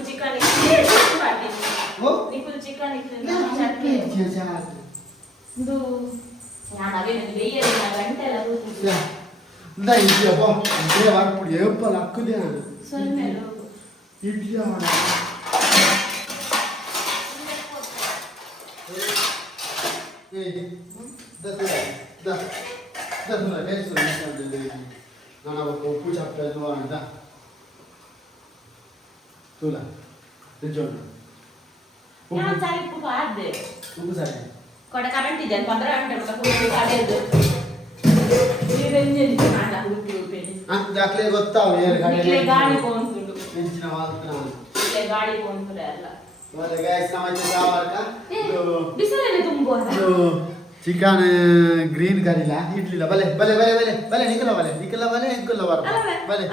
Chicken तुला Kode current ijan 15 minit ka kudu kadedu. Nirenje nana hudu. दाखले ಗೊತ್ತಾವ air ಗಾಡಿ ಕೊಂತುಂಡು ಎಂಚಿನ ವಾಲ್ತನ ಇಲ್ಲೇ ಗಾಡಿ ಕೊಂತುಲೆ ಅಲ್ಲ ಒಳ್ಳೆ ಗೈಸ್ ನಮಗೆ ಸಾವರ್ಕ ಬಿಸಿಲಲ್ಲಿ ತುಂಬುವ ಚಿಕನ್ ಗ್ರೀನ್ ಕರಿಲ ಇಡ್ಲಿಲ್ಲ ಬಲೆ ಬಲೆ ಬಲೆ ಬಲೆ ಬಲೆ ನಿಕಲ ಬಲೆ ನಿಕಲ ಬರ ಬಲೆ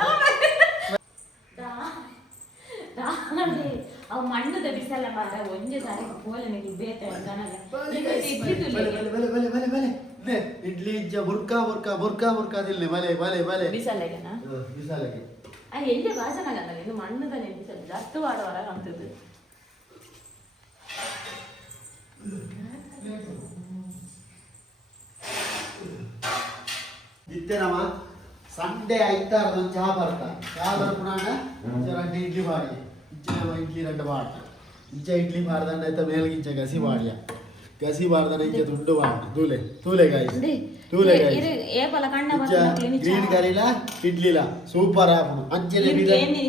ಅವ ಮಣ್ಣದ ಬಿಸಲ ಮಾರ ಒಂಜೆ ಸಾರಿ ಕೋಲನೆ ಬೇತೆ ಅಂತಾನಲ್ಲ ಬಲೆ ಬಲೆ ಬಲೆ ಬಲೆ ಲೆ ಇಡ್ಲಿ ಇಜ್ಜ ಬುರ್ಕಾ ಬುರ್ಕಾ ಬುರ್ಕಾ ಬುರ್ಕಾ ದಿಲ್ಲೆ ಬಲೆ ಬಲೆ ಬಲೆ ಬಿಸಲಗೆನಾ ಬಿಸಲಗೆ ಆ ಎಲ್ಲಿ ವಾಸನ ಗಂದಲ್ಲ ಇದು ಮಣ್ಣದನೆ ಬಿಸಲ ಜಾಸ್ತಿ ವಾಡವರ ಕಾಣ್ತದೆ ಇತ್ತೇನಮ್ಮ ಸಂಡೇ ಐತಾರದ ಒಂದು ಚಹಾ ಬರ್ತಾ ಚಹಾ ಬರ್ಪುನಾಗ ಎರಡು ಇಡ್ಲಿ ಮಾಡಿ ಇಡ್ಲಿ രണ്ട് പാട്ട് ഇഞ്ച ഇഡ്ലി മാറുന്നുണ്ട് എത്ത മേൽകിഞ്ച ഗസി പാടിയ ഗസി മാറുന്നുണ്ട് ഇഞ്ച തുണ്ട് പാട്ട് തൂലെ തൂലെ ഗായ്സ് തൂലെ ഗായ്സ് ಏಪಲ ಕಣ್ಣ ಗ್ರೀನ್ ಕರಿಲ ಇಡ್ಲಿಲ ಸೂಪರ್ ಆಪುನು ಅಂಚನೆ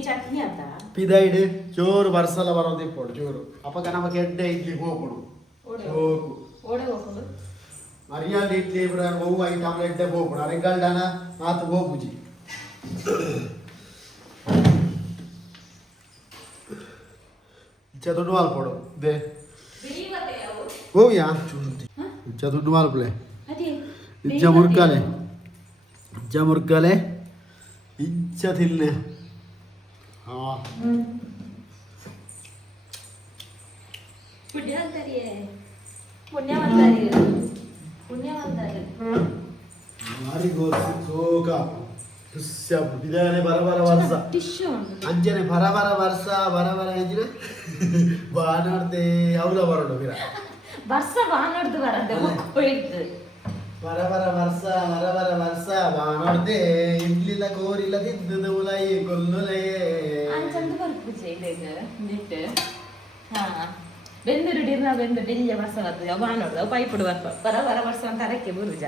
ಚಟ್ನಿ ಅಂತ ಪಿದೈಡ್ ಚೋರು ಬರ್ಸಲ ಬರೋದು ಇಪ್ಪಡು ಚೋರು ಅಪ್ಪಗ ನಮಗೆ ಎಡ್ಡೆ ಇಡ್ಲಿ ಹೋಗುಡು ಹೋಗು ಓಡೆ ಹೋಗುಡು ಮರಿಯಾದ ಇಡ್ಲಿ ಇಬ್ರ ಬಹು ಐಟಮ್ ಎಡ್ಡೆ ಹೋಗುಡು ಅರೆಗಲ್ಡನ ಮಾತು ಹೋಗುಜಿ चतुर्थ माल पड़ो दे हो या चतुर्थ माल प्ले जमुर्काले इच्छा थिलने हाँ हमारी गोर सोका ಬಿದಾನೆ ಬರಬರ ವರ್ಷ ಅಂಜನೆ ಬರಬರ ವರ್ಷ ಬರಬರ ಅಂಜನೆ ಬಾನರ್ದೆ ಅವಲ ಬರಡು ಬಿರ ವರ್ಷ ಬಾನರ್ದು ಬರದೆ ಹೋಯ್ತು ಬರಬರ ವರ್ಷ ಬಾನರ್ದೆ ಇಡ್ಲಿಲ್ಲ ಕೋರಿಲ್ಲ ತಿದ್ದದು ಉಲೈ ಕೊಲ್ಲುಲೈ ಅಂಚಂದು ಬರ್ಪುಜೆ ಇದೆ ನಿಟ್ಟು ಹಾ ಬೆಂದರು ಡಿರ್ನ ಬೆಂದು ಡಿಲ್ಯ ವರ್ಷ ಬರ್ತದೆ ಬಾನರ್ದು ಪೈಪುಡು ಬರ್ಪ ಬರಬರ ವರ್ಷ ಅಂತ ಅರಕ್ಕೆ ಬರುಜ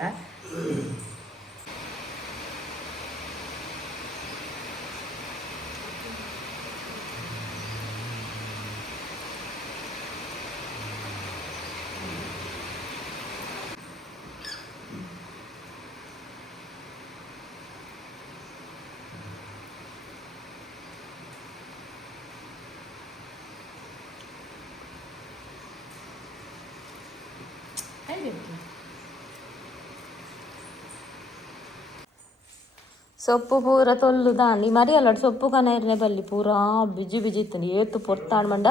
ಸೊಪ್ಪು ಪೂರ ತೊಲ್ಲು ದಾಂಡಿ ಮರಿ ಅಲ್ಲಡ್ ಸೊಪ್ಪು ಕನೇರ್ನೆ ಬಲ್ಲಿ ಪೂರಾ ಬಿಜಿ ಬಿಜಿ ಇತ್ತು ಏತು ಪೊರ್ತಾಡ್ ಮಂಡ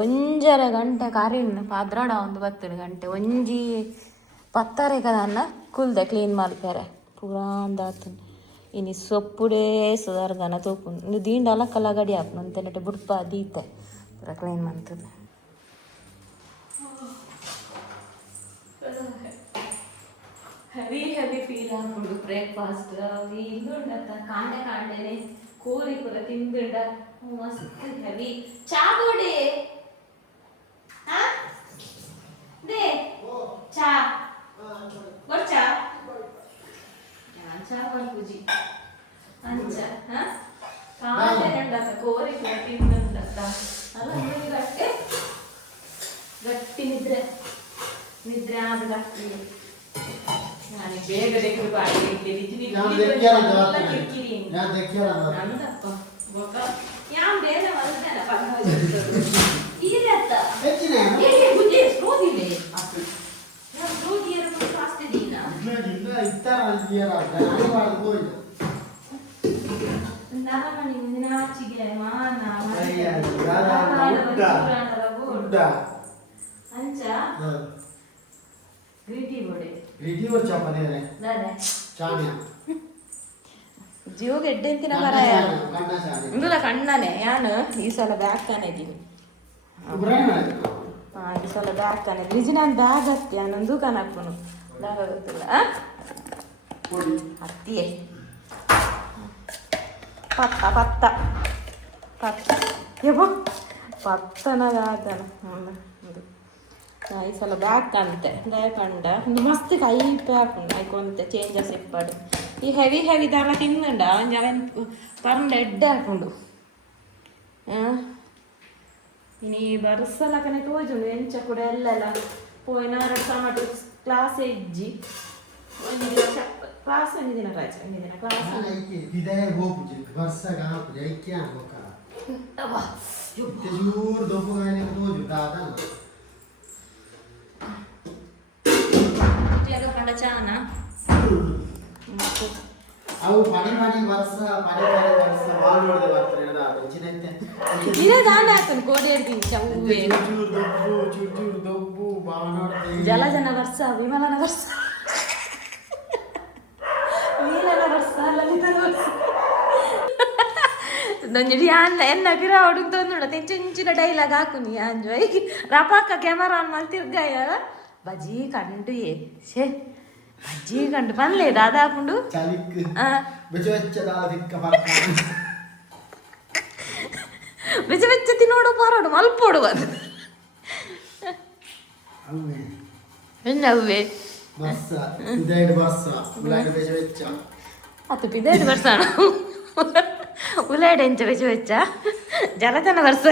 ಒಂಜರ ಗಂಟೆ ಕಾರಿನ ಪಾದ್ರಾಡ ಒಂದು 10 ಗಂಟೆ ಒಂಜಿ ಪತ್ತಾರೆ ಕದನ್ನ ಕುಲ್ದೆ ಕ್ಲೀನ್ ಮಾಡ್ತಾರೆ ಪೂರಾ ಅಂದಾತು ಇನಿ ಸೊಪ್ಪುಡೇ ಸುಧಾರ್ಗನ ತೋಪು ನೀವು ದೀಂಡ ಅಲಕ್ಕಲ್ಲ ಗಡಿ ಹಾಕು ಅಂತೆಲ್ಲ ಬುಡ್ಪ ದೀತೆ ಪೂರ ಕ್ಲೀನ್ ಮಾಡ್ತದೆ ಹೆವಿ ಫೀಲ್ ಆಗ್ಬಿಡು ಬ್ರೇಕ್ಫಾಸ್ಟ್ ಇನ್ನೊಂದು ಕಾಂಡೆನೆ ಕೋರಿ ಪೂರ ತಿಂದುಂಡ ಮಸ್ತ್ ಹೆವಿ ಚಾ ಕೊಡಿ ದೇ ಚಾ ಕೊಡ್ ಚಾ ಚಾ ಮಾಡ್ಪುಜಿ ಅಂಚ ಕಾಂಡೆ ಕೋರಿ ಪೂರ ತಿಂದುಂಡ ಅಲ್ಲ ಗಟ್ಟಿ ನಿದ್ರೆ ಆದ ಗಟ್ಟಿ ನಾನು ಬೇಗ ಬೇಕು ಬಾಡಿ ನಾನು ನಂದಪ್ಪ ಗೊತ್ತ ಯಾಂ ಬೇಗ ಬಂದನ ಪಕ್ಕ ಈರತ್ತ ಬುದ್ಧಿ ಸ್ಟ್ರೋದಿವೆ ಅಪ್ಪು ನಾನು ಸ್ಟ್ರೋದಿಯರ ಫಾಸ್ಟ್ ಇದೀನಾ ಇಲ್ಲ ಇತ್ತರ ಅಂತಿಯರ ನಾನು ಮಾಡ್ದು ಹೋಯ್ತು ನಾರಾಮಣಿ ಮುಂದಿನಾಚಿಗೆ ಮಾನ ಅಯ್ಯ ಉಡ್ಡ ಅಂಚ ಗ್ರೀಟಿ ಬೋಡೆ ಗ್ರೀಟಿ और चापने रे दादा चानिया ಜೀವಗೆ ಎಡ್ಡೆಂತಿನ ಬರ ಇಂದುಲ ಕಣ್ಣನೆ ಯಾನು ಈ ಸಲ ಬ್ಯಾಗ್ ಕನೆಗಿನಿ ಈ ಸಲ ಬ್ಯಾಗ್ ಕನೆ ನಿಜ ನಾನು ಬ್ಯಾಗ್ ಹತ್ತಿ ಅನ್ನೊಂದು ಕನಪ್ಪನು ಬ್ಯಾಗ್ ಗೊತ್ತಿಲ್ಲ ಹತ್ತಿಯೇ ಪತ್ತ ಪತ್ತ ಪತ್ತ ಯಬ್ಬ ಪತ್ತನ ಬ್ಯಾಗನ ಇದು ಈ ಸಲ ಬ್ಯಾಗ್ ಕಂತೆ ದಯಪಂಡ ಒಂದು ಮಸ್ತ್ ಕೈ ಪ್ಯಾಕುಂಡು ಐಕೊಂತೆ ಚೇಂಜಸ್ ಇಪ್ಪಡು ಈ ಹೆವಿ ದಾರ ತಿಂದುಂಡ ಅವನ್ ಪರಂಡ ಎಡ್ಡೆ ಹಾಕೊಂಡು ಇನಿ ಬರ್ಸಲಕನೆ ತೋಜುಂಡು ಎಂಚ ಕೂಡ ಎಲ್ಲೆಲ್ಲ ಪೋಯಿನ ಟಮಾಟೋ ಕ್ಲಾಸ್ ಇಜ್ಜಿ ಒಂದು ದಿನ ಕ್ಲಾಸ್ ಒಂದು ದಿನ ರಾಜ ಒಂದು ದಿನ ಕ್ಲಾಸ್ ವಿದಾಯ ಹೋಗ್ಬಿಟ್ಟು ವರ್ಷ ಕಾಪು ಐಕ್ಯ ಜೂರ್ ದೊಬ್ಬು ಗಾಯನೆ ತೋಜು ದಾದ ಪಂಡ ಚಾನ ಅವು ಪಡಿ ವರ್ಷ ಮಾಡೋದು ಬರ್ತಾರೆ ಇದೇ ದಾನ ಆಯ್ತು ಕೋಡಿ ಇರ್ತೀನಿ ಚೂರು ದೊಬ್ಬು ಜಲಜನ ವರ್ಷ ವಿಮಲನ ವರ್ಷ ನೀಲನ ವರ್ಷ ಲಲಿತನ ವರ್ಷ ನೊಂಜಿ ಅನ್ನ ಎನ್ನ ಗಿರ ಹುಡುಗ ತಂದುಂಡ ತೆಂಚಿನ ಡೈಲಾಗ್ ಹಾಕುನಿ ಅಂಜೋಯ್ ರಪಾಕ ಕ್ಯಾಮರಾ ಆನ್ ಮಾಡಿ ತಿರ್ಗಾಯ ಬಜಿ ಕಂಡು ಶೇ ಬಜ್ಜಿ ಕಂಡು ಪನ್ಲೆ ದಾದಾ ಹಾಕೊಂಡು ಬೆಚ್ಚ ಬೆಚ್ಚ ತಿನ್ನೋಡು ಪಾರೋಡು ಮಲ್ಪೋಡು ಅದು ಅವೇ ಅದು ಪಿದೈದು ವರ್ಷ ಉಲಾಯ್ಡು ಎಂಚ ಬೆಚ್ಚ ಬೆಚ್ಚ ಜಲತನ ವರ್ಷ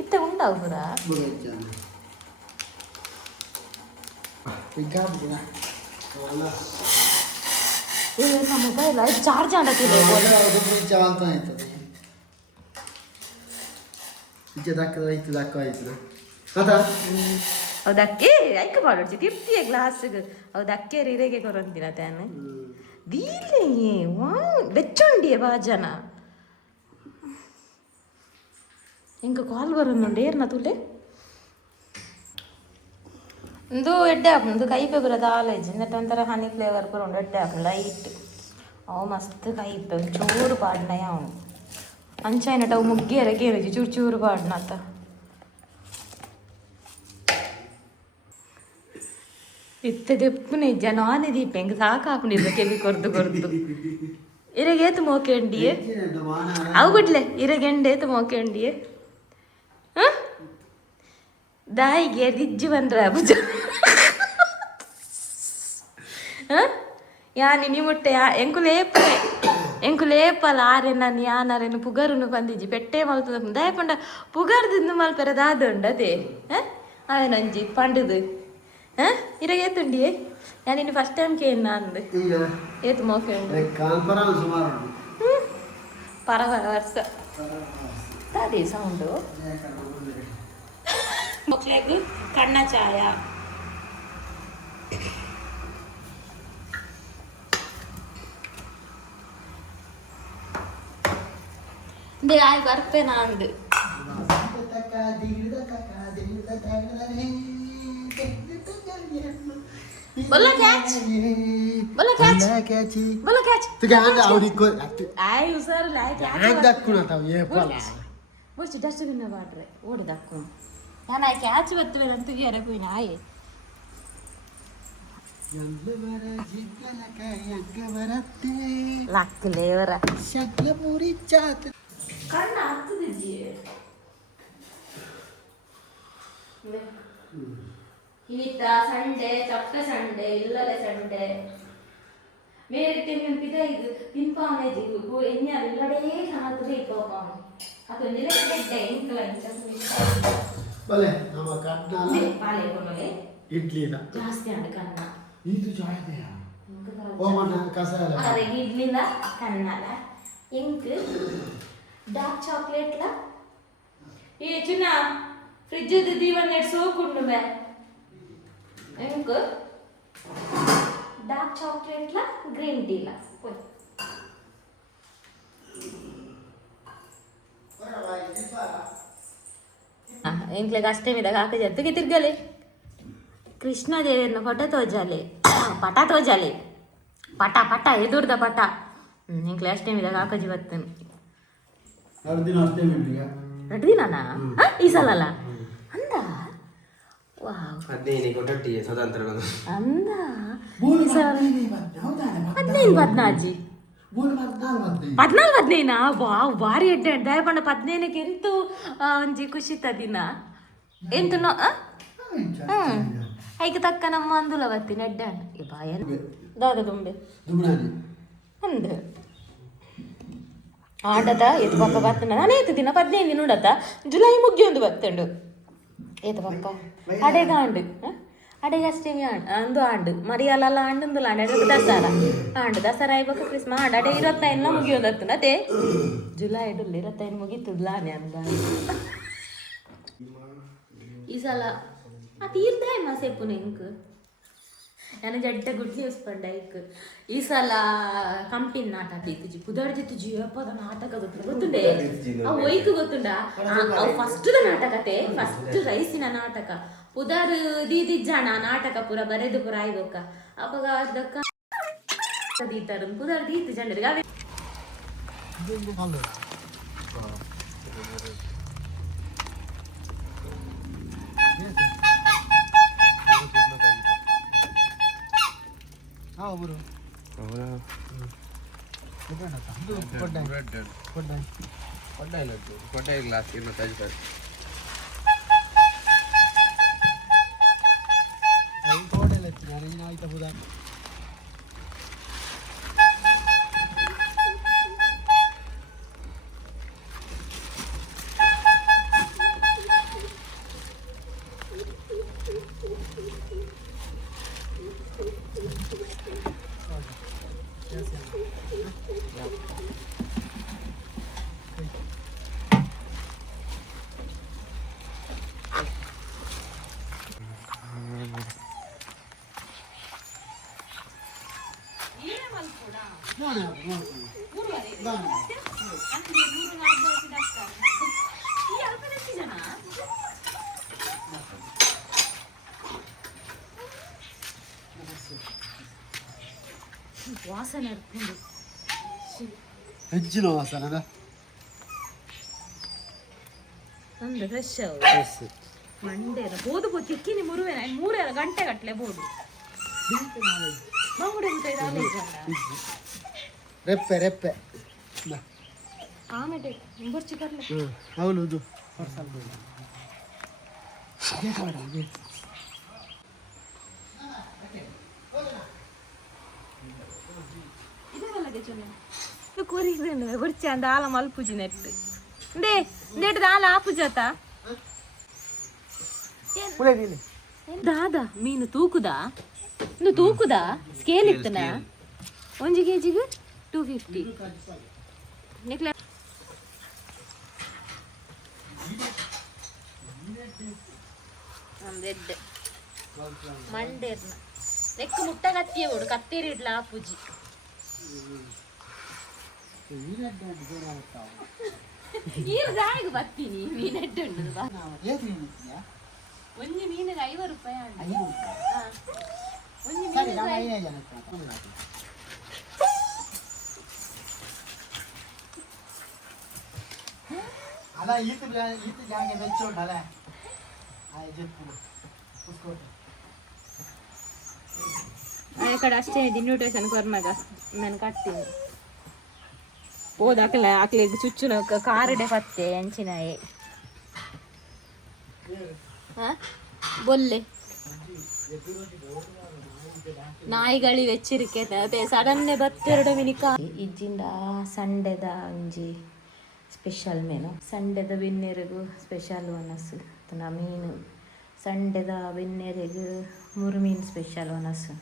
ಇತ್ತ ಉಂಟಾವು ಪುರ ಮೊಬೈಲ್ ಚಾರ್ಜ್ ಆಡತ್ತಿಲ್ಲ ಅವದಕ್ಕೆ ಐಕ ಮಾಡೋಡ್ಸಿ ತಿರ್ತಿಯ ಗ್ಲಾಸ್ಗೆ ಅವದಕ್ಕೆ ರೀರೆಗೆ ಕೊರಂತಿನ ತಾನು ದೀಲೆ ಬೆಚ್ಚೊಂಡಿಯೇ ಬಾಜನ ಇಂಕ ಕಾಲ್ ಬರೋನುಂಡು ಏರ್ನ ತುಲೆ ಒಂದು ಎಡ್ಡೆ ಹಾಕೊಂಡು ಕೈ ಪೆಗುರದ ಆಲೇಜ್ എന്നിട്ട് ಒಂಥರ ಹನಿ ಫ್ಲೇವರ್ ಬರೋಂಡು ಎಡ್ಡೆ ಹಾಕೊಂಡು ಲೈಟ್ ಅವು ಮಸ್ತ್ ಕೈ ಪೆ ಚೂರು ಪಾಡ್ನ ಅವನು ಅಂಚಾಯ್ನಟ ಅವು ಮುಗ್ಗಿಯರ ಗೇರಜಿ ಚೂರು ಚೂರು ಪಾಡ್ನ ಆತ ಇತ್ತ ದೆಪ್ಪು ನಿಜ ನಾನೇ ದೀಪ ಹೆಂಗೆ ಸಾಕಾಕೊಂಡಿದ್ದ ಕೆವಿ ಕೊರ್ದು ಕೊರ್ದು ಇರಗೇತು ಮೋಕೆ ಉಂಡಿಯೇ ಅವು ಬಿಡ್ಲೆ ಇರಗೆಂಡೇತು ಮೋಕೆ ಉಂಡಿಯೇ ದಾಯಿಗೆ ದಿಜ್ಜು ಬಂದ್ರ ಭುಜ ಯಾನಿ ನೀ ಮುಟ್ಟೆ ಎಂಕು ಲೇಪಲ ಆರೆನ ಯಾನರೇನು ಪುಗರುನು ಬಂದಿಜ್ಜಿ ಪೆಟ್ಟೆ ಮಲ್ತದ ದಯ ಪಂಡ ಪುಗರ್ದಿಂದು ಮಲ್ಪೆರದಾದ ಅದೇ ಅವೇನಂಜಿ ಪಂಡದು ಇರಗೇತುಂಡಿಯೇ ಯಾನಿನ್ನು ಫಸ್ಟ್ ಟೈಮ್ ಕೇನ್ನ ಅಂದು ಏತು ಮೋಕೆ ಪರವ ವರ್ಷ ಅದೇ ಸೌಂಡು ಮಕ್ಕಳಿಗೆ ಕಣ್ಣ ಚಾಯ ಆಯ್ ಬರ್ಪೆ ನಾಂದು बोलो कैच बोलो कैच बोलो कैच तो क्या आंदा आउरी को आई उसर लाई कैच आंदा दक्कुना था ये पला वो डस्टबिन में बांट रहे ओड दक्कु याना कैच बत्तवे ಅಂತ ಗೆರೆ ಕೊಯ್ನ ಆಯೆ ಯಂಗವರ ಜಿಗ್ಗಲಕ ಯಂಗವರತ್ತೆ ಲಕ್ಕಲೇವರ ಶಕ್ಲ ಪೂರಿ ಚಾತ್ ಕಣ್ಣ ಹತ್ತದಿಜ್ಜಿ ಹಿನಿತ ಸಂಡೆ ಚಪ್ಪ ಸಂಡೆ ಇಲ್ಲಲೆ ಸಂಡೆ ಮೇರೆ ತೆಂಗಿನ ಇದು ತಿನ್ಪಾನೆ ಜಿಗು ಎನ್ಯ ಇಲ್ಲಡೇ ಕಾಣುತ್ತದೆ ಇಪ್ಪಪ್ಪ ಅದು ನಿಲಕ್ಕೆ ಇಂಕಲ ಬಲೆ ನಮ್ಮ ಕಟ್ನಾಲ ಪಾಲೆ ಕೊಡಲೆ ಇಡ್ಲಿನ ಜಾಸ್ತಿ ಅಂಡ ಕಣ್ಣ ಇದು ಜಾಯದೆಯಾ ಓ ಮನ ಕಸಾಲ ಅರೆ ಇಡ್ಲಿನ ಕಣ್ಣಲ ಇಂಕ್ ಡಾರ್ಕ್ ಚಾಕ್ಲೇಟ್ ಲ ಏ ಚುನಾ ಫ್ರಿಡ್ಜ್ ದ ದೀವನ್ ನೆಟ್ ಸೋಕುಂಡು ಮೇ ಇಂಕ್ ಡಾರ್ಕ್ ಚಾಕ್ಲೇಟ್ ಲ ಗ್ರೀನ್ ಟೀ ಲ ಕೊಯ್ ಎಂಕ್ಲೆಗೆ ಅಷ್ಟೇ ಮಿದಾಗ ಹಾಕಿ ಜೊತೆಗೆ ತಿರ್ಗಲೆ ಕೃಷ್ಣ ದೇವಿಯನ್ನ ಫೋಟೋ ತೋಜಾಲೆ ಪಟ ತೋಜಾಲೆ ಪಟ ಪಟ ಎದುರ್ದ ಪಟ ಎಂಕ್ಲೆ ಅಷ್ಟೇ ಮಿದಾಗ ಹಾಕಜಿ ಬರ್ತೇನೆ 2 ದಿನ ಅಷ್ಟೇ ಬಿಡ್ರಿ 2 ದಿನನಾ ಈ ಸಲ ಅಲ್ಲ ಅಂದ ವಾವ್ 15 ಕೊಟ್ಟೆ ಸ್ವತಂತ್ರ ಅಂದ ಬೋಲ್ ಹದಿನೈದು ಬದ್ನಾಜಿ ಬೋಲ್ 14 15 ವಾವ್ ಭಾರಿ ಎಡ್ಡೆ ದಯಪಂಡ 15 ಎಂತು ಒಂಜಿ ಖುಷಿ ದಿನ ಎಂತು ಐಕೆ ತಕ್ಕ ನಮ್ಮ ಅಂದುಲ ಬತ್ತಿ ನೆಡ್ಡೆ ಬಾಯ ದಾದ ದುಂಬೆ ದುಮ್ರಾನಿ ಅಂದ ಆಂಡತ ಎತ್ತು ಪಪ್ಪ ಬತ್ತನ ನಾನು ಏತು ದಿನ 15 ದಿನ ಉಂಡತ ಜುಲೈ ಮುಗ್ಗಿ ಒಂದು ಬತ್ತಂಡು ಏತು ಪಪ್ಪ ಅಡೆಗ ಆಂಡು ಅಡೆಗ ಅಷ್ಟೇ ಅಂದು ಆಂಡು ಮರಿಯಲ್ಲ ಆಂಡು ಆಂಡು ದಸರಾ ಆಂಡು ದಸರಾ ಆಯ್ಬೇಕು ಕ್ರಿಸ್ಮ ಆಂಡು ಅಡೆ 25 ಮುಗಿ ಒಂದು ಹತ್ತು ಅದೇ ಜುಲೈ 25 ಮುಗಿತದ್ಲಾನೆ ಅಂದ ಈ ಸಲ ಆ ತೀರ್ದಾಯ ಮಾಸೆಪ್ಪು ನೆಂಕ್ ನಾನು ಜಡ್ಡ ಗುಡ್ ನ್ಯೂಸ್ ಪಂಡೈಕ್ ಈ ಸಲ ಕಂಪಿನ ನಾಟಕ ಇತ್ತಿಜಿ ಪುದರ್ಜಿತ್ತಿಜಿ ಅಪ್ಪದ ನಾಟಕ ಗೊತ್ತುಂಡೆ ಆ ಒಯ್ಕು ಗೊತ್ತುಂಡ ಫಸ್ಟ್ ನಾಟಕತೆ ಫಸ್ಟ್ ರೈಸಿನ ನಾಟಕ ಪುದರ್ ದೀದಿಜ್ಜಾಣ ನಾಟಕ ಪೂರ ಬರೆದು ಪೂರ ಆಯ್ಬೋಕ ಅವಾಗ ಅದಕ್ಕ ದೀತಾರ ಪುದರ್ ದೀತ್ ಜಂಡ್ರಿಗೆ ಅವೇ ಬರು ಕೊಟ್ಟೆ ಗ್ಲಾಸ್ ಇಲ್ಲ ತಜ್ತಾರೆ ಆಯ್ತಾ ಬುಧ ವಾಸನೆ ಇಟ್ಕೊಂಡು ಹೆಚ್ಚಿನ ವಾಸನ ಅಂದ್ರೆ ಫ್ರೆಶ್ ಮಂಡೇನ ಬೋದು ತಿಕ್ಕಿನಿ ಮೂರೇ ಗಂಟೆ ಗಟ್ಟಲೆ ಬೋದು ಮಂಗುಡೆ ರೆಪ್ಪೆ ರೆಪ್ಪೆ ಆಮೇಲೆ ಬರ್ಚಿ ಬರ್ಲೆ ಹೌದು గుడిచి అంత ఆల మలుపుజి నెట్ డే నెట్ దాల ఆపుజత ದಾದಾ ಮೀನು ತೂಕುದಾ ಇನ್ನು ತೂಕುದಾ ಸ್ಕೇಲ್ ಇತ್ತನ 1 kgಗೆ 250 ನಿಕ್ಲ ಅಂದೆಡ್ ಮಂಡೇರ್ನ ನೆಕ್ ಮುಟ್ಟ ಕತ್ತಿಯ ಓಡು ಕತ್ತೇರಿ ಇಡ್ಲ ಆಪುಜಿ ಈರು ದಾಯಿಗೆ ಬರ್ತೀನಿ ಮೀನೆಟ್ಟು ಉಂಟು ಬಾ ಒಂಜಿ ಮೀನಿಗೆ 50 ರೂಪಾಯಿ ಒಂಜಿ ಮೀನಿಗೆ ಅಲ್ಲ ಈತ ಜಾಗೆ ಬೆಚ್ಚೋಂಡಲ್ಲ ఇక్కడ అಷ್ಟೇ ఇన్విటేషన్ కొరమగా నేను కట్టింది పోదాకలే ఆకలి చుచ్చున ఒక కారుడే పತ್ತೆ ఎంచినాయి ಬೊಲ್ಲೆ ನಾಯಿಗಳಿಗೆ ಎಚ್ಚರಿಕೆ ಅದೇ ಸಡನ್ನೇ ಬತ್ತೆರಡು ಮಿನಿಕ ಇಜ್ಜಿಂದ ಸಂಡೆದ ಒಂಜಿ ಸ್ಪೆಷಲ್ ಮೇನು ಸಂಡೆದ ಬೆನ್ನೆರೆಗೂ ಸ್ಪೆಷಲ್ ಒನಸು ನಾ ಮೀನು ಸಂಡೆದ ಬೆನ್ನೆರೆಗೂ ಮೂರು ಮೀನು ಸ್ಪೆಷಲ್ ಒನಸು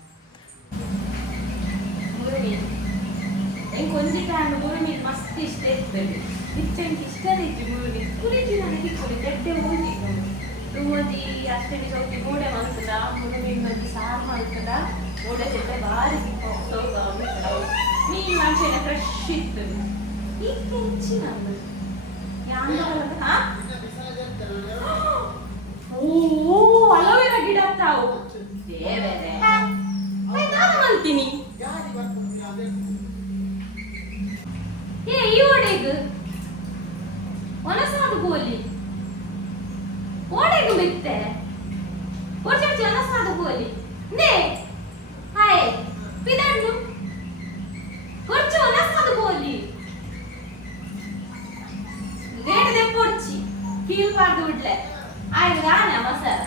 ಕೊಂಜಿಟ್ಟು ಮೂರು ಮೀನು ಮಸ್ತ್ ಇಷ್ಟ ಇರ್ತದೆ ಇಚ್ಚಂಗೆ ಇಷ್ಟ ಇತ್ತು ಮೂರು ಮೀನು ಕುರಿತು ನನಗೆ ಕುರಿ ಗಡ್ಡೆ ಹೋಗಿದ್ದು ರುಮದಿ ಅಷ್ಟೇ ಸೌಕಿ ಗೋಡೆ ಮಾಡ್ತದ ಮೂರು ಮೀನು ಮಧ್ಯೆ ಸಾರು ಮಾಡ್ತದ ಗೋಡೆ ಜೊತೆ ಭಾರಿ ಮೀನು ಮಂಚೆನ ಫ್ರೆಶ್ ಇತ್ತು ಈಗ ಹೆಚ್ಚಿನ ಓ ಅಲೋವೆರಾ ಗಿಡ ತಾವು ದೇವರೇ ನಾನು ಮಾಡ್ತೀನಿ ಏ ಈ ಓಡೆಗ್ ಒನಸಾದ ಗೋಲಿ ಓಡೆಗ್ ಬಿತ್ತೆ ಓಡ್ಚಿ ಒನಸಾದ ಗೋಲಿ ನೇ ಹಾಯ್ ಪಿದಾಂಡು ಕೊರ್ಚು ಒನಸಾದ ಗೋಲಿ ಗೇಟ್ ದೆ ಕೊರ್ಚಿ ಫೀಲ್ ಮಾಡ್ದು ಬಿಡ್ಲೆ ಆಯ್ತು ರಾನ ಮಸಾಲ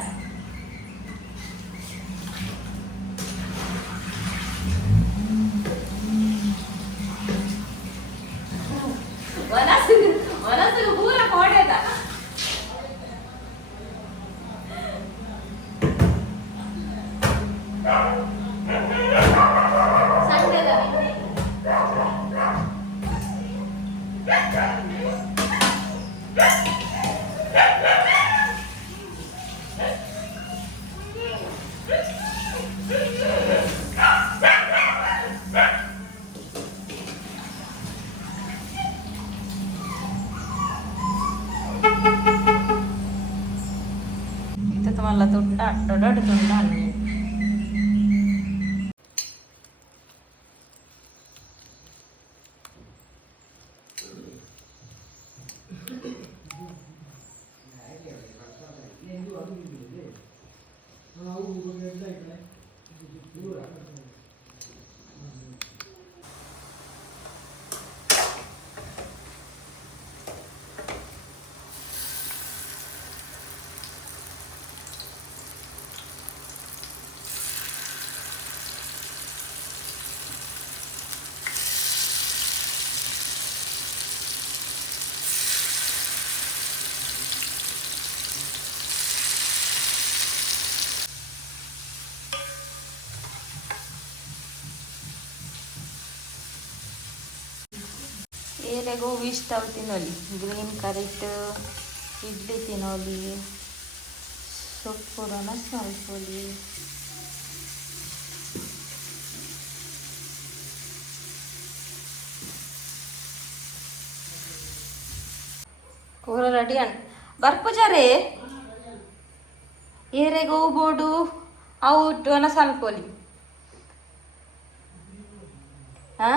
ಒನಸಿಗೆ ಪೂರ ಕೋಡೆದ ಸಂಡೆದ मला तुंड आठवड्यात तुंड आणली ಏರೆಗೋ ಇಷ್ಟ ತಿನ್ನೋಲಿ ಗ್ರೀನ್ ಕರೆಕ್ಟ್ ಇಡ್ಲಿ ತಿನ್ನೋಲಿ ಸೊಪ್ಪು ಸ್ವಲ್ಪಲಿ ಕೂರ ರೆಡಿ ಅನ್ ಬರ್ಪುಜಾರೆ ಏರೆಗೋ ಬೋಡು ಔಟ್ ಅನ್ನ ಸ್ವಲ್ಪಲಿ ಹಾ